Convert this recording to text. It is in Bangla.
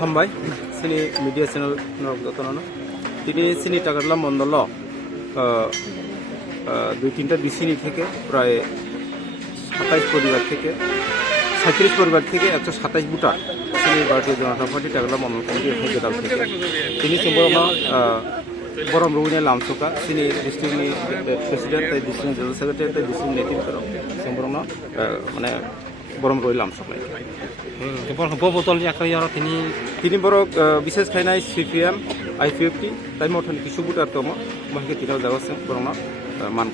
हामबाय सिनि मीडिया चैनल नरगतनो दिनै सिनि टाकाटला मण्डल दुई तीनटा डिसिनि থেকে প্রায় 27 পরিবার থেকে 37 পরিবার থেকে 127 ভোটার সিনি ভারতীয় জনতা পার্টি টাকাটলা মণ্ডল কমিটি হইগেদাল থেকে তিনি সম্পূর্ণ বরম রুইনে লামসুকা সিনি ডিস্ট্রিক্टनि প্রেসিডেন্ট তাই ডিস্ট্রিক্ट जनरल सेक्रेटारि তাই डिस्ट्रिक्ट नेतृत्व সম্পূর্ণ মানে বরম রুই লামসুকলাই বতলनि आखायाव তিনি বড় বিশেষ খাইনাই সিপিএম আইপিএফটি তাই মঠনি কিছু বুটার দङ মাহিকে তিনাव जागासिनो बरंना मान